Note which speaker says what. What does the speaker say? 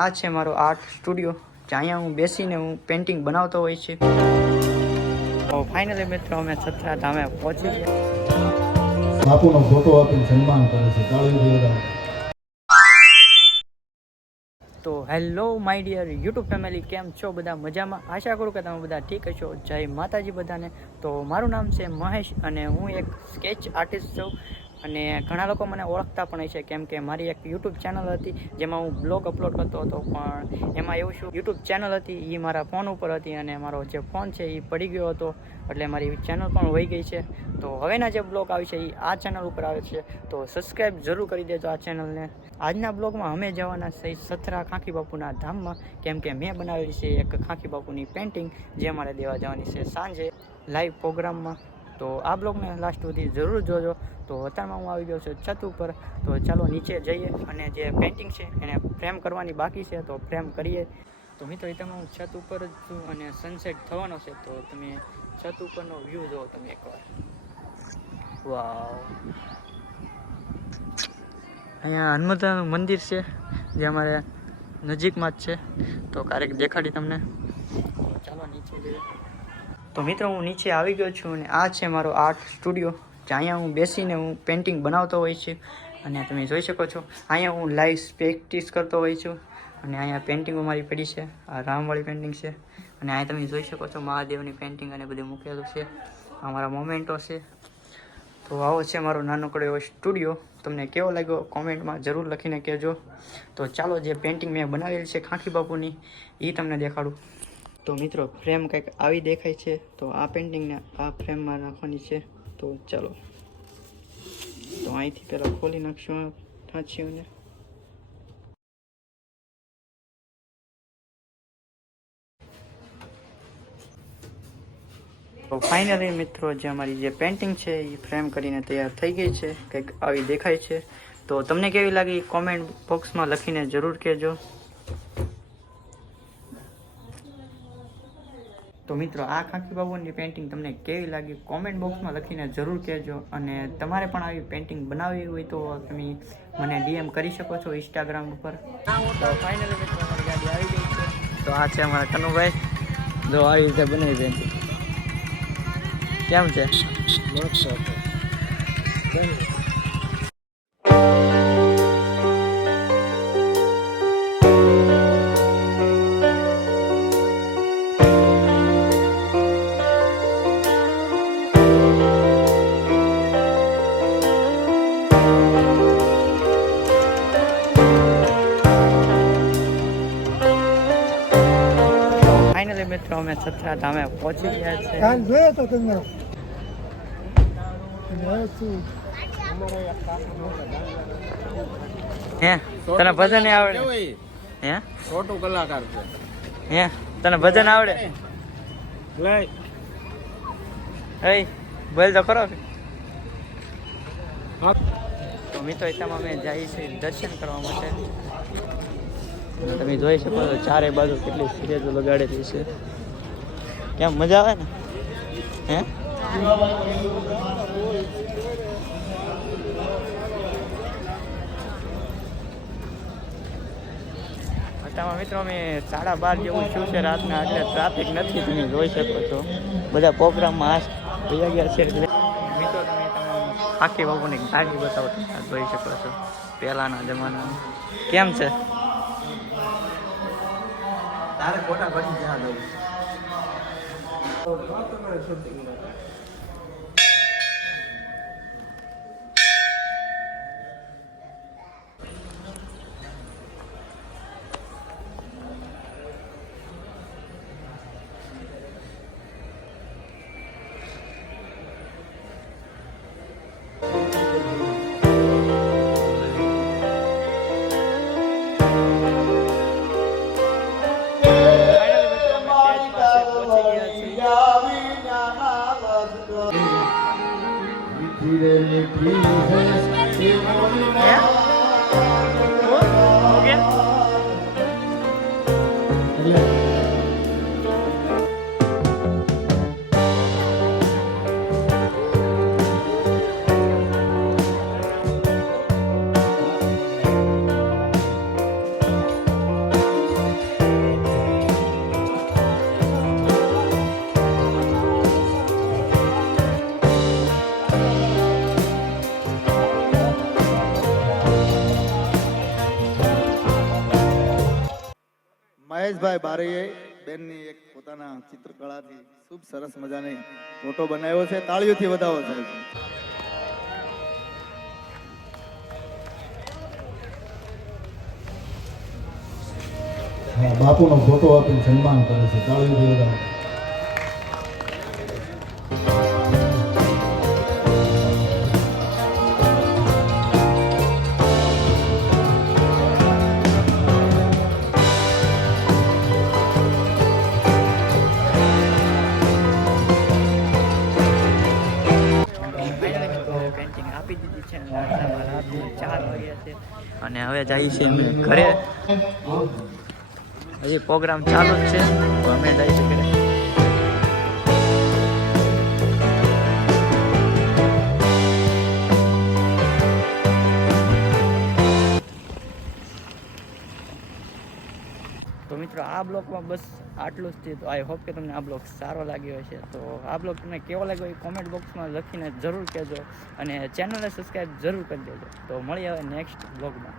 Speaker 1: આ છે મારો આર્ટ સ્ટુડિયો. જ્યાં અહીંયા હું બેસીને હું પેઇન્ટિંગ બનાવતો હોય છે. તો ફાઇનલી મિત્રો અમે છત્રા ધામે પહોંચી ગયા.
Speaker 2: બાપુનો ફોટો આપીને સન્માન કરે છે.
Speaker 1: તો hello my dear YouTube family કેમ છો બધા મજામાં? આશા કરું કે તમે બધા ઠીક હશો. જય માતાજી બધાને. તો મારું નામ છે મહેશ અને હું એક સ્કેચ આર્ટિસ્ટ છું. અને ઘણા લોકો મને ઓળખતા પણ છે, કેમ કે મારી એક યુટ્યુબ ચેનલ હતી, જેમાં હું બ્લોગ અપલોડ કરતો હતો, પણ એમાં એવું શું યુટ્યુબ ચેનલ હતી એ મારા ફોન ઉપર હતી અને મારો જે ફોન છે એ પડી ગયો હતો, એટલે મારી ચેનલ પણ વહી ગઈ છે. તો હવેના જે બ્લોગ આવે છે એ આ ચેનલ ઉપર આવે છે, તો સબસ્ક્રાઈબ જરૂર કરી દેજો આ ચેનલને આજના બ્લોગમાં અમે જવાના છે સથરા ખાંખી બાપુના ધામમાં, કેમ કે મેં બનાવેલી છે એક ખાંખી બાપુની પેઇન્ટિંગ જે અમારે દેવા જવાની છે સાંજે. લાઈવ પ્રોગ્રામમાં તો આ બ્લોગને લાસ્ટ સુધી જરૂર જોજો. તો અત્યારમાં હું આવી ગયો છું છત ઉપર. તો ચાલો નીચે જઈએ અને જે પેઇન્ટિંગ છે એને ફ્રેમ કરવાની બાકી છે, તો ફ્રેમ કરીએ. તો મિત્રો તમે હું છત ઉપર જ છું અને સનસેટ થવાનો છે, તો તમે છત ઉપરનો વ્યૂ જુઓ તમે એકવાર. વાવ અહીંયા હનુમતાનું મંદિર છે, જે અમારે નજીકમાં જ છે. તો ક્યારેક દેખાડી તમને. ચાલો નીચે જઈએ. તો મિત્રો, હું નીચે આવી ગયો છું અને આ છે મારો આર્ટ સ્ટુડિયો. જ્યાં હું બેસીને હું પેઇન્ટિંગ બનાવતો હોય છું. અને તમે જોઈ શકો છો, અહીંયા હું લાઈવ પ્રેક્ટિસ કરતો હોય છું. અને અહીંયા પેઇન્ટિંગો મારી પડી છે, આ રામવાળી પેઇન્ટિંગ છે. અને અહીંયા તમે જોઈ શકો છો, મહાદેવની પેઇન્ટિંગ અને બધું મૂકેલું છે. આ મારા મોમેન્ટો છે. તો આવો છે મારો નાનકડો એવો સ્ટુડિયો. તમને કેવો લાગ્યો કોમેન્ટમાં જરૂર લખીને કહેજો. તો ચાલો, જે પેઇન્ટિંગ મેં બનાવેલી છે ખાંખી બાપુની એ તમને દેખાડું. તો મિત્રો ફ્રેમ કંઈક આવી દેખાય છે, તો આ પેઇન્ટિંગને આ ફ્રેમમાં નાખવાની છે. તો ચાલો. તો અહીંથી પહેલાં ખોલી નાખશું ઠાંચીઓને તો ફાઇનલી મિત્રો, જે અમારી જે પેઇન્ટિંગ છે, એ ફ્રેમ કરીને તૈયાર થઈ ગઈ છે, કંઈક આવી દેખાય છે. તો તમને કેવી લાગી? કોમેન્ટ બોક્સમાં લખીને જરૂર કહેજો. તો મિત્રો, આ ખાંખી બાબુની પેઇન્ટિંગ તમને કેવી લાગી? કોમેન્ટ બોક્સમાં લખીને જરૂર કહેજો. અને તમારે પણ આવી પેઇન્ટિંગ બનાવવી હોય તો તમે મને ડીએમ કરી શકો છો ઇન્સ્ટાગ્રામ ઉપર. ફાઇનલી મિત્રો, અમારી ગાડી આવી ગઈ છે. તો આ છે અમારા કનુભાઈ. જો આવી રીતે બનાવી પેઇન્ટિંગ કેમ છે? ફાઇનલી મિત્રો અમે છત્રા ધામે પહોંચી ગયા છે.
Speaker 3: કાલ જોયો તો તમે
Speaker 1: હે તને ભજન આવડે? હે?
Speaker 4: છોટું કલાકાર છે.
Speaker 1: હે તને ભજન આવડે?
Speaker 4: લઈ.
Speaker 1: હે બોલ તો ખરો. તો મિત્રો એટલામાં અમે જઈએ છીએ દર્શન કરવા માટે. તમે જોઈ શકો છો ચારે બાજુ કેટલી સિરિયસો લગાડેલી છે. કેમ મજા આવે ને? હે? તમારા મિત્રો અમે સાડા બાર જેવું શું છે રાતના એટલે ટ્રાફિક નથી. તમે જોઈ શકો છો. બધા પ્રોગ્રામમાં આ ભૈયા ગયા છે. મિત્રો તમે તમારા આખી બાબુની ગાડી બતાવો તમે જોઈ શકો છો. પહેલાંના જમાનામાં. કેમ છે? તારે ખોટા પછી જ્યાં દઉં
Speaker 2: ધીરે મહેશભાઈ બારીએ બેનની એક પોતાના ચિત્રકળાથી ખૂબ સરસ મજાની ફોટો બનાવ્યો છે. તાળીઓથી વધાવો સાહેબ બાપુનો ફોટો આપીને સન્માન કરે છે. તાળીઓથી વધાવો.
Speaker 1: ચાર છે. અને હવે જઈએ છીએ અમે ઘરે. હજી પ્રોગ્રામ ચાલુ જ છે, તો અમે જઈશું ઘરે. મિત્રો, આ બ્લોગમાં બસ આટલું જ થયું તો આઈ હોપ કે તમને આ બ્લોગ સારો લાગ્યો હશે. તો આ બ્લોગ તમને કેવો લાગ્યો એ કોમેન્ટ બોક્સમાં લખીને જરૂર કહેજો અને ચેનલને સબસ્ક્રાઈબ જરૂર કરી દેજો. તો મળીએ હવે નેક્સ્ટ બ્લોગમાં